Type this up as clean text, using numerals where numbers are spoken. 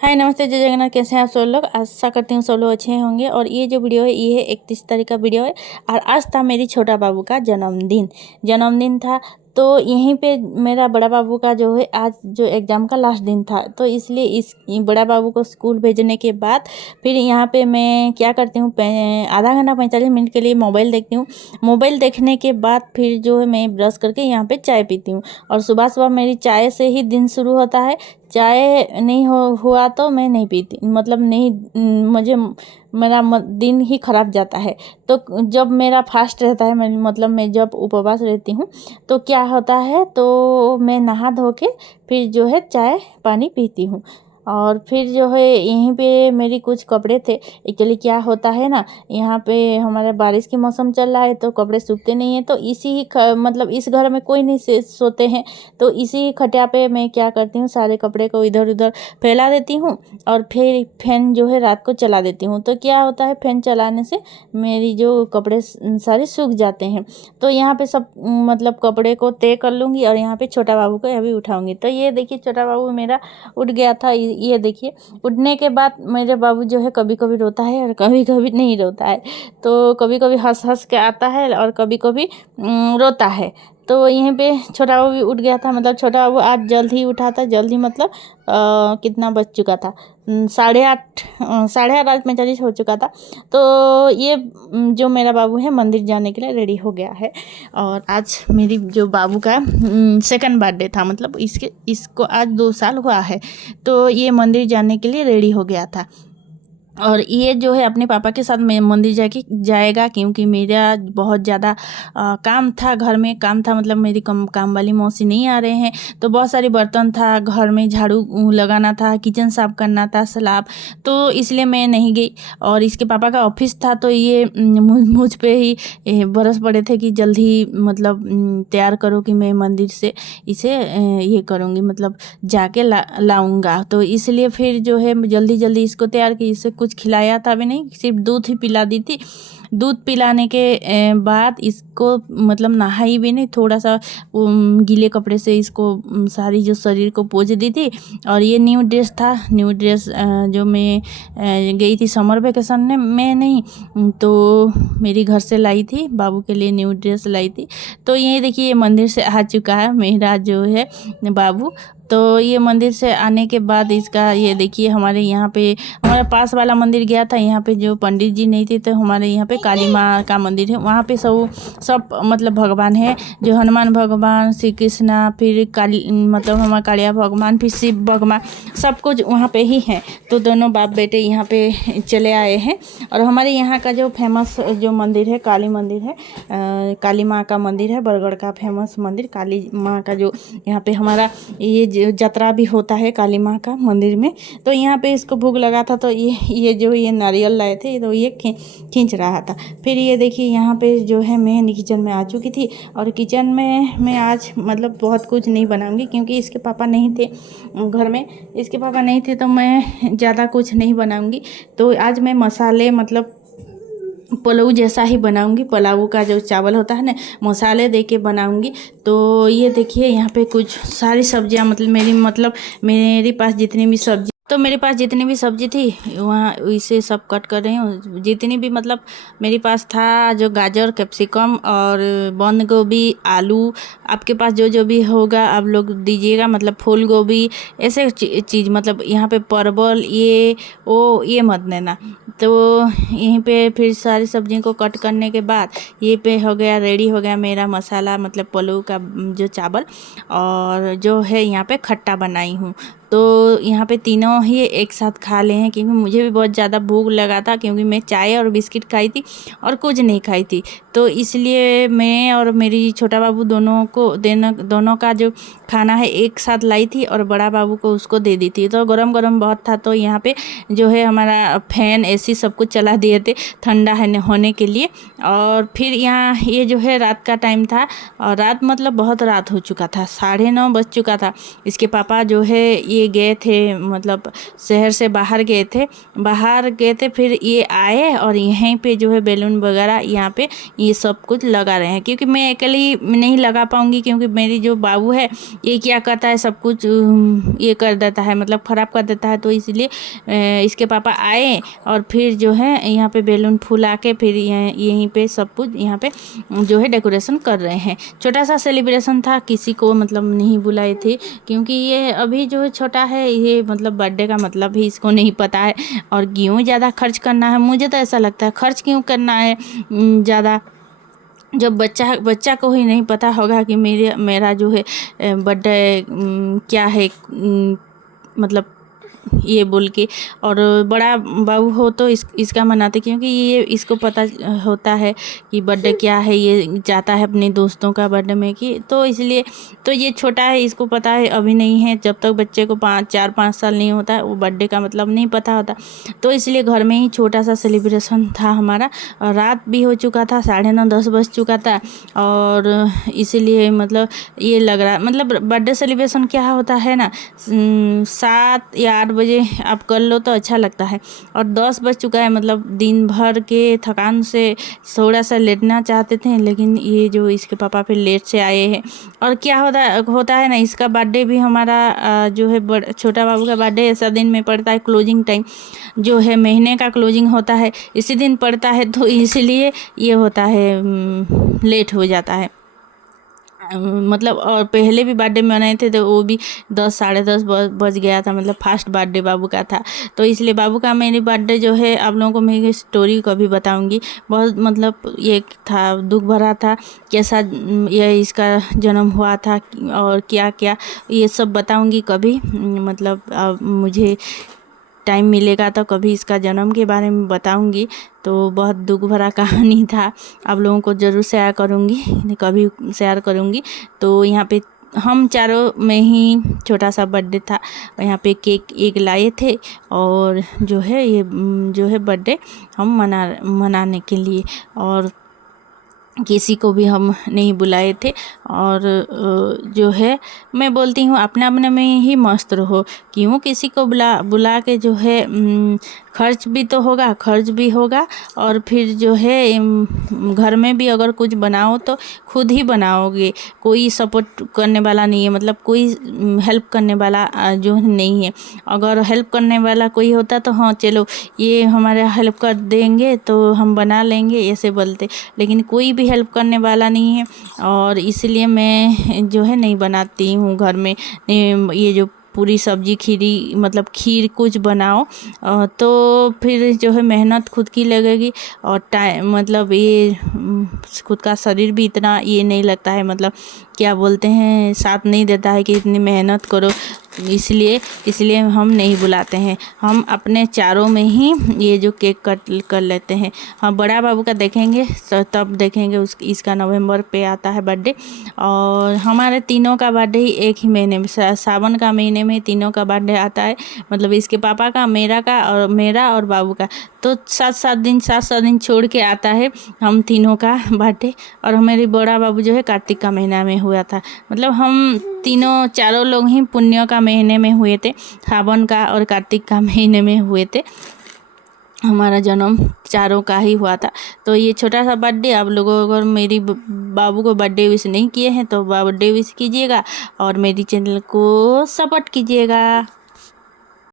हाय नमस्ते जय जगन्नाथ। कैसे हैं आप सब लोग? आशा करती हूँ सब लोग अच्छे होंगे। और ये जो वीडियो है ये है 31 तारीख का वीडियो है। और आज था मेरी छोटा बाबू का जन्मदिन था। तो यहीं पे मेरा बड़ा बाबू का जो है आज जो एग्ज़ाम का लास्ट दिन था, तो इसलिए इस बड़ा बाबू को स्कूल भेजने के बाद फिर यहाँ पे मैं क्या करती हूँ, आधा घंटा 45 मिनट के लिए मोबाइल देखती हूँ। मोबाइल देखने के बाद फिर जो है मैं ब्रश करके यहाँ पे चाय पीती हूँ। और सुबह सुबह मेरी चाय से ही दिन शुरू होता है। चाय नहीं हुआ तो मैं नहीं पीती, मतलब नहीं, मुझे मेरा दिन ही खराब जाता है। तो जब मेरा फास्ट रहता है, मतलब मैं जब उपवास रहती हूँ तो क्या होता है, तो मैं नहा धो के फिर जो है चाय पानी पीती हूँ। और फिर जो है यहीं पे मेरी कुछ कपड़े थे। एक्चुअली क्या होता है ना, यहाँ पे हमारा बारिश के मौसम चल रहा है तो कपड़े सूखते नहीं हैं। तो मतलब इस घर में कोई नहीं सोते हैं, तो इसी खटिया पे मैं क्या करती हूँ, सारे कपड़े को इधर उधर फैला देती हूँ। और फिर फैन जो है रात को चला देती हूँ। तो क्या होता है, फैन चलाने से मेरी जो कपड़े सारे सूख जाते हैं। तो यहाँ पे सब मतलब कपड़े को तय कर लूँगी और यहाँ पे छोटा बाबू को अभी उठाऊँगी। तो ये देखिए छोटा बाबू मेरा उठ गया था। ये देखिए, उठने के बाद मेरे बाबू जो है कभी कभी रोता है और कभी कभी नहीं रोता है। तो कभी कभी हंस हंस के आता है और कभी कभी रोता है। तो यहीं पे छोटा बाबू भी उठ गया था। मतलब छोटा बाबू आज जल्द ही उठा था। जल्द ही मतलब कितना बज चुका था, 8:30 8:45 हो चुका था। तो ये जो मेरा बाबू है मंदिर जाने के लिए रेडी हो गया है। और आज मेरी जो बाबू का सेकंड बर्थडे था, मतलब इसको आज 2 साल हुआ है। तो ये मंदिर जाने के लिए रेडी हो गया था। और ये जो है अपने पापा के साथ मैं मंदिर जाएगा, क्योंकि मेरा बहुत ज़्यादा काम था, घर में काम था। मतलब मेरी काम वाली मौसी नहीं आ रहे हैं, तो बहुत सारे बर्तन था, घर में झाड़ू लगाना था, किचन साफ करना था, सलाब। तो इसलिए मैं नहीं गई। और इसके पापा का ऑफिस था, तो ये मुझ पे ही बरस पड़े थे कि जल्दी मतलब तैयार करो कि मैं मंदिर से इसे ये करूँगी, मतलब जाके लाऊंगा। तो इसलिए फिर जो है जल्दी जल्दी इसको तैयार की। इसे कुछ खिलाया था भी नहीं, सिर्फ दूध ही पिला दी थी। दूध पिलाने के बाद इसको मतलब नहाई भी नहीं, थोड़ा सा गीले कपड़े से इसको सारी जो शरीर को पोंछ दी थी। और ये न्यू ड्रेस था, न्यू ड्रेस जो मैं गई थी समर वेकेशन में, मैं नहीं तो मेरी घर से लाई थी, बाबू के लिए न्यू ड्रेस लाई थी। तो ये देखिए ये मंदिर से आ चुका है मेरा जो है बाबू। तो ये मंदिर से आने के बाद इसका ये देखिए, हमारे यहाँ पे हमारे पास वाला मंदिर गया था। यहाँ पे जो पंडित जी नहीं थे, तो हमारे यहाँ पे काली माँ का मंदिर है। वहाँ पे सब मतलब भगवान है, जो हनुमान भगवान, श्री कृष्णा, फिर काली मतलब हमारा कालिया भगवान, फिर शिव भगवान, सब कुछ वहाँ पे ही है। तो दोनों बाप बेटे यहाँ पे चले आए हैं। और हमारे यहाँ का जो फेमस जो मंदिर है, काली मंदिर है, काली माँ का मंदिर है, बरगढ़ का फेमस मंदिर काली माँ का, जो यहाँ पे हमारा ये जतरा भी होता है काली माँ का मंदिर में। तो यहाँ पे इसको भोग लगा था। तो ये नारियल लाए थे, तो ये खींच रहा था। फिर ये देखिए यहाँ पे जो है मैं किचन में आ चुकी थी। और किचन में मैं आज मतलब बहुत कुछ नहीं बनाऊंगी, क्योंकि इसके पापा नहीं थे घर में। इसके पापा नहीं थे तो मैं ज़्यादा कुछ नहीं बनाऊंगी। तो आज मैं मसाले मतलब पुलाव जैसा ही बनाऊंगी। पुलाव का जो चावल होता है ना, मसाले दे के बनाऊंगी। तो ये देखिए यहाँ पे कुछ सारी सब्जियां, मतलब मेरे पास जितनी भी सब्जी थी वहाँ इसे सब कट कर रही हूँ। जितनी भी मतलब मेरे पास था, जो गाजर, कैप्सिकम और बंद गोभी, आलू, आपके पास जो जो भी होगा आप लोग दीजिएगा। मतलब फूल गोभी, ऐसे चीज़, मतलब यहाँ पे परवल ये मत देना। तो यहीं पे फिर सारी सब्जियों को कट करने के बाद ये पे हो गया, रेडी हो गया मेरा मसाला, मतलब पुलाव का जो चावल। और जो है यहाँ पे खट्टा बनाई हूँ। तो यहाँ पे तीनों ही एक साथ खा ले हैं, क्योंकि मुझे भी बहुत ज़्यादा भूख लगा था, क्योंकि मैं चाय और बिस्किट खाई थी और कुछ नहीं खाई थी। तो इसलिए मैं और मेरी छोटा बाबू दोनों का जो खाना है एक साथ लाई थी, और बड़ा बाबू को उसको दे दी थी। तो गरम गरम बहुत था। तो यहाँ पे जो है हमारा फैन, एसी सब कुछ चला दिए थे ठंडा होने के लिए। और फिर यहाँ ये जो है रात का टाइम था, और रात मतलब बहुत रात हो चुका था, 9:30 बज चुका था। इसके पापा जो है ये ये गए थे, मतलब शहर से बाहर गए थे, फिर ये आए और यहीं पे जो है बैलून वगैरह यहाँ पे ये सब कुछ लगा रहे हैं, क्योंकि मैं अकेली नहीं लगा पाऊँगी, क्योंकि मेरी जो बाबू है ये क्या करता है, सब कुछ ये कर देता है, मतलब ख़राब कर देता है। तो इसलिए इसके पापा आए और फिर जो है यहाँ पे बैलून फुला के फिर यहीं पे सब कुछ यहाँ पे जो है डेकोरेशन कर रहे हैं। छोटा सा सेलिब्रेशन था, किसी को मतलब नहीं बुलाए थे, क्योंकि ये अभी जो है छोटा है, ये मतलब बर्थडे का मतलब भी इसको नहीं पता है। और क्यों ज़्यादा खर्च करना है, मुझे तो ऐसा लगता है खर्च क्यों करना है ज़्यादा, जब बच्चा को ही नहीं पता होगा कि मेरा जो है बर्थडे क्या है, मतलब ये बोल के। और बड़ा बाबू हो तो इसका मनाते, क्योंकि ये इसको पता होता है कि बर्थडे क्या है, ये जाता है अपने दोस्तों का बर्थडे में कि, तो इसलिए तो ये छोटा है, इसको पता है अभी नहीं है। जब तक बच्चे को 4-5 साल नहीं होता है वो बर्थडे का मतलब नहीं पता होता, तो इसलिए घर में ही छोटा सा सेलिब्रेशन था हमारा। और रात भी हो चुका था, 9:30-10 बज चुका था, और इसीलिए मतलब ये लग रहा, मतलब बर्थडे सेलिब्रेशन क्या होता है ना, 7 या 8 बजे आप कर लो तो अच्छा लगता है, और 10 बज चुका है, मतलब दिन भर के थकान से थोड़ा सा लेटना चाहते थे, लेकिन ये जो इसके पापा फिर लेट से आए हैं। और क्या होता है ना, इसका बर्थडे भी हमारा जो है छोटा बाबू का बर्थडे ऐसा दिन में पड़ता है, क्लोजिंग टाइम जो है महीने का क्लोजिंग होता है इसी दिन पड़ता है, तो इसलिए ये होता है, लेट हो जाता है। मतलब और पहले भी बर्थडे मनाए थे तो वो भी 10-10:30 बज गया था, मतलब फर्स्ट बर्थडे बाबू का था। तो इसलिए बाबू का मेरी बर्थडे जो है आप लोगों को मेरी स्टोरी कभी बताऊंगी, बहुत मतलब ये था, दुख भरा था, कैसा ये इसका जन्म हुआ था और क्या क्या ये सब बताऊंगी कभी, मतलब मुझे टाइम मिलेगा तो कभी इसका जन्म के बारे में बताऊंगी। तो बहुत दुख भरा कहानी था, आप लोगों को ज़रूर शेयर करूंगी, कभी शेयर करूंगी। तो यहाँ पे हम चारों में ही छोटा सा बर्थडे था, यहाँ पे केक एक लाए थे, और जो है ये जो है बर्थडे हम मनाने के लिए, और किसी को भी हम नहीं बुलाए थे। और जो है मैं बोलती हूँ अपने अपने में ही मस्त रहो, क्यों किसी को बुला के जो है खर्च भी होगा, और फिर जो है घर में भी अगर कुछ बनाओ तो खुद ही बनाओगे, कोई सपोर्ट करने वाला नहीं है, मतलब कोई हेल्प करने वाला जो नहीं है। अगर हेल्प करने वाला कोई होता तो हाँ चलो ये हमारे हेल्प कर देंगे तो हम बना लेंगे ऐसे बोलते, लेकिन कोई भी हेल्प करने वाला नहीं है, और इसलिए मैं जो है नहीं बनाती हूँ घर में। ये जो पूरी सब्जी खीरी मतलब खीर कुछ बनाओ तो फिर जो है मेहनत खुद की लगेगी, और टाइम मतलब ये खुद का शरीर भी इतना ये नहीं लगता है, मतलब क्या बोलते हैं साथ नहीं देता है कि इतनी मेहनत करो, इसलिए हम नहीं बुलाते हैं। हम अपने चारों में ही ये जो केक कट कर लेते हैं। हाँ बड़ा बाबू का देखेंगे तब देखेंगे, इसका नवंबर पे आता है बर्थडे, और हमारे तीनों का बर्थडे ही एक ही महीने में, सावन का महीने में तीनों का बर्थडे आता है, मतलब इसके पापा का, मेरा और बाबू का, तो 7-7 दिन छोड़ के आता है हम तीनों का बर्थडे। और हमारे बड़ा बाबू जो है कार्तिक का महीना में हुआ था, मतलब हम चारों लोग ही पुण्य का महीने में हुए थे, सावन का और कार्तिक का महीने में हुए थे, हमारा जन्म चारों का ही हुआ था। तो ये छोटा सा बर्थडे, आप लोगों अगर मेरी बाबू को बर्थडे विश नहीं किए हैं तो बर्थडे विश कीजिएगा, और मेरी चैनल को सपोर्ट कीजिएगा।